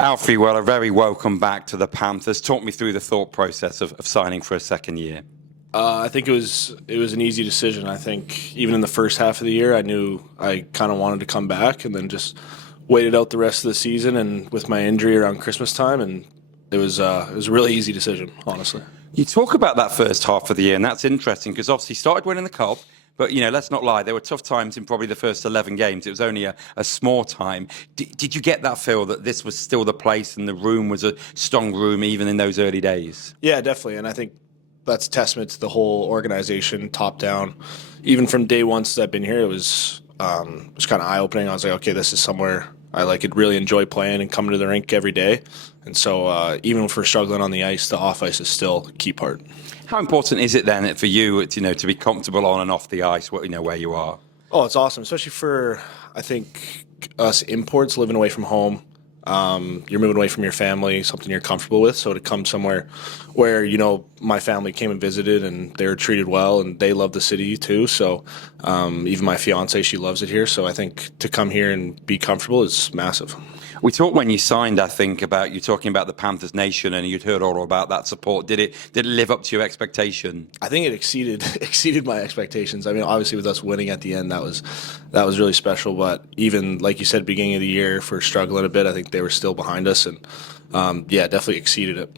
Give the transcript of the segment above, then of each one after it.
Alfie, well, a very welcome back to the Panthers. Talk me through the thought process of signing for a second year. I think it was an easy decision. I think even in the first half of the year, I knew I kind of wanted to come back, and then just waited out the rest of the season. And with my injury around Christmas time, and it was a really easy decision, honestly. You talk about that first half of the year, and that's interesting because obviously you started winning the Cup. But, let's not lie, there were tough times in probably the first 11 games. It was only a small time. Did you get that feel that this was still the place and the room was a strong room even in those early days? Yeah, definitely. And I think that's a testament to the whole organization, top down. Even from day one since I've been here, it was kind of eye-opening. I was like, okay, this is somewhere I could really enjoy playing and coming to the rink every day. And so even if we're struggling on the ice, the off ice is still a key part. How important is it then for you, to be comfortable on and off the ice, where you are? Oh, it's awesome, especially for, I think, us imports living away from home. You're moving away from your family, something you're comfortable with. So to come somewhere where, my family came and visited and they were treated well and they love the city too. So even my fiance, she loves it here. So I think to come here and be comfortable is massive. We talked when you signed, I think, about you talking about the Panthers Nation, and you'd heard all about that support. Did it live up to your expectation? I think it exceeded my expectations. I mean, obviously with us winning at the end, that was really special. But even like you said, beginning of the year, if we're struggling a bit, I think they were still behind us, and definitely exceeded it.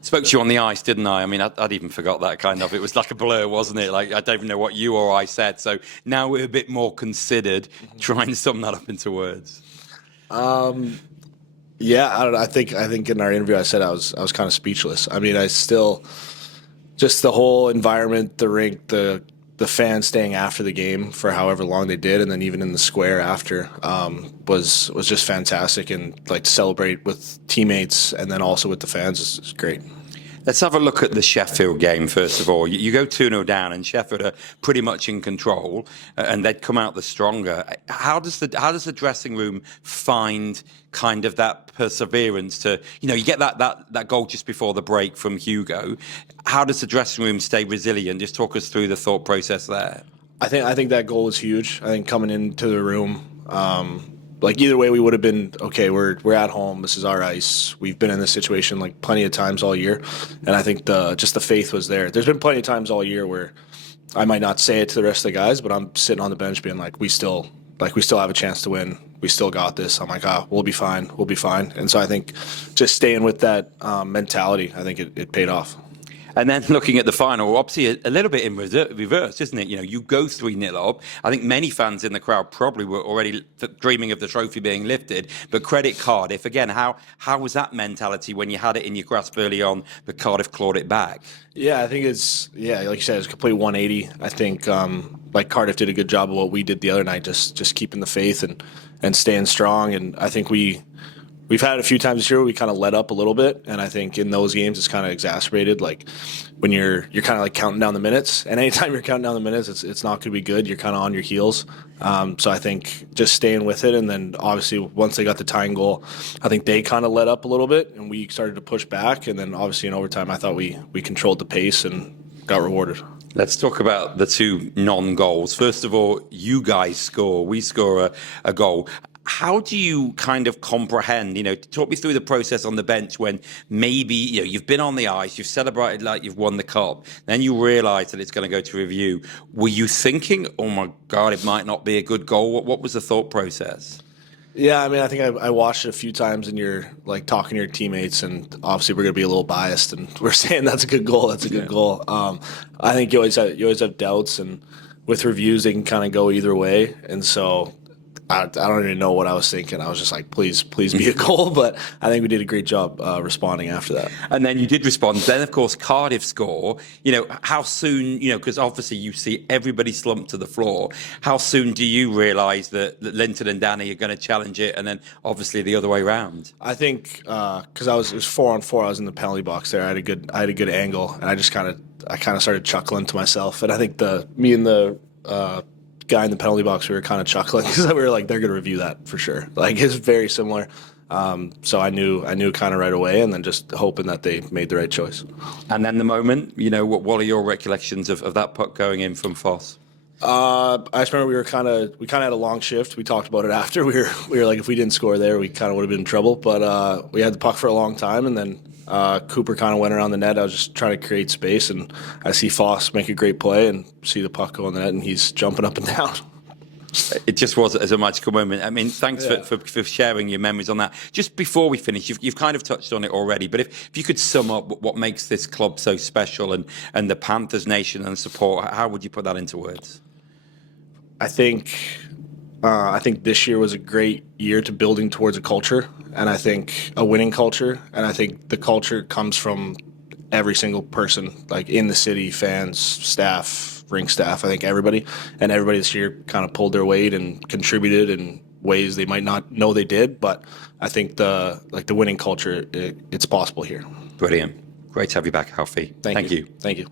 Spoke to you on the ice, didn't I? I mean, I'd even forgot that kind of. It was like a blur, wasn't it? Like I don't even know what you or I said. So now we're a bit more considered. Try and sum that up into words. Yeah, I don't know. I think in our interview I said I was kind of speechless. I mean, I still just the whole environment, the rink, the fans staying after the game for however long they did, and then even in the square after was just fantastic. And to celebrate with teammates and then also with the fans is great. Let's have a look at the Sheffield game, first of all. You go 2-0 down, and Sheffield are pretty much in control, and they'd come out the stronger. How does the dressing room find kind of that perseverance to, you get that goal just before the break from Hugo. How does the dressing room stay resilient? Just talk us through the thought process there. I think that goal was huge. I think coming into the room, either way, we would have been okay. We're at home. This is our ice. We've been in this situation plenty of times all year, and I think the faith was there. There's been plenty of times all year where I might not say it to the rest of the guys, but I'm sitting on the bench being we still have a chance to win. We still got this. I'm like, we'll be fine. We'll be fine. And so I think just staying with that mentality, I think it paid off. And then looking at the final, obviously a little bit in reverse, isn't it? You go 3-0 up. I think many fans in the crowd probably were already dreaming of the trophy being lifted. But credit Cardiff, again, how was that mentality when you had it in your grasp early on, but Cardiff clawed it back? Yeah, I think like you said, it's a complete 180. I think Cardiff did a good job of what we did the other night, just keeping the faith and staying strong. And I think We've had it a few times this year where we kind of let up a little bit, and I think in those games it's kind of exacerbated. When you're kind of counting down the minutes, and anytime you're counting down the minutes, it's not going to be good. You're kind of on your heels. So I think just staying with it, and then obviously once they got the tying goal, I think they kind of let up a little bit, and we started to push back. And then obviously in overtime, I thought we controlled the pace and got rewarded. Let's talk about the two non-goals. First of all, you guys score. We score a goal. How do you kind of comprehend, talk me through the process on the bench when maybe, you've been on the ice, you've celebrated like you've won the cup, then you realise that it's going to go to review. Were you thinking, oh my God, it might not be a good goal? What was the thought process? Yeah, I mean, I think I watched it a few times, and you're talking to your teammates, and obviously we're going to be a little biased, and we're saying that's a good goal, that's a good goal. I think you always have doubts, and with reviews they can kind of go either way, and so I don't even know what I was thinking. I was just like, please be a goal. But I think we did a great job responding after that. And then you did respond. Then, of course, Cardiff score. How soon, because obviously you see everybody slumped to the floor. How soon do you realise that Linton and Danny are going to challenge it? And then obviously the other way around. I think because it was 4-on-4. I was in the penalty box there. I had a good angle. And I just kind of started chuckling to myself. And I think me and the guy in the penalty box, we were kind of chuckling because we were like, they're going to review that for sure. It's very similar. So I knew kind of right away, and then just hoping that they made the right choice. And then the moment, what are your recollections of that puck going in from Foss? I just remember we kind of had a long shift. We talked about it after. We were like, if we didn't score there, we kind of would have been in trouble. But we had the puck for a long time, and then Cooper kind of went around the net. I was just trying to create space, and I see Foss make a great play and see the puck go on the net, and he's jumping up and down. It just was as a magical moment. I mean, thanks for sharing your memories on that. Just before we finish, you've kind of touched on it already, but if you could sum up what makes this club so special and the Panthers Nation and support, how would you put that into words? I think this year was a great year to building towards a culture, and I think a winning culture, and I think the culture comes from every single person, like in the city, fans, staff, rink staff. I think everybody this year kind of pulled their weight and contributed in ways they might not know they did, but I think the winning culture, it's possible here. Brilliant. Great to have you back, Alfie. Thank you. Thank you.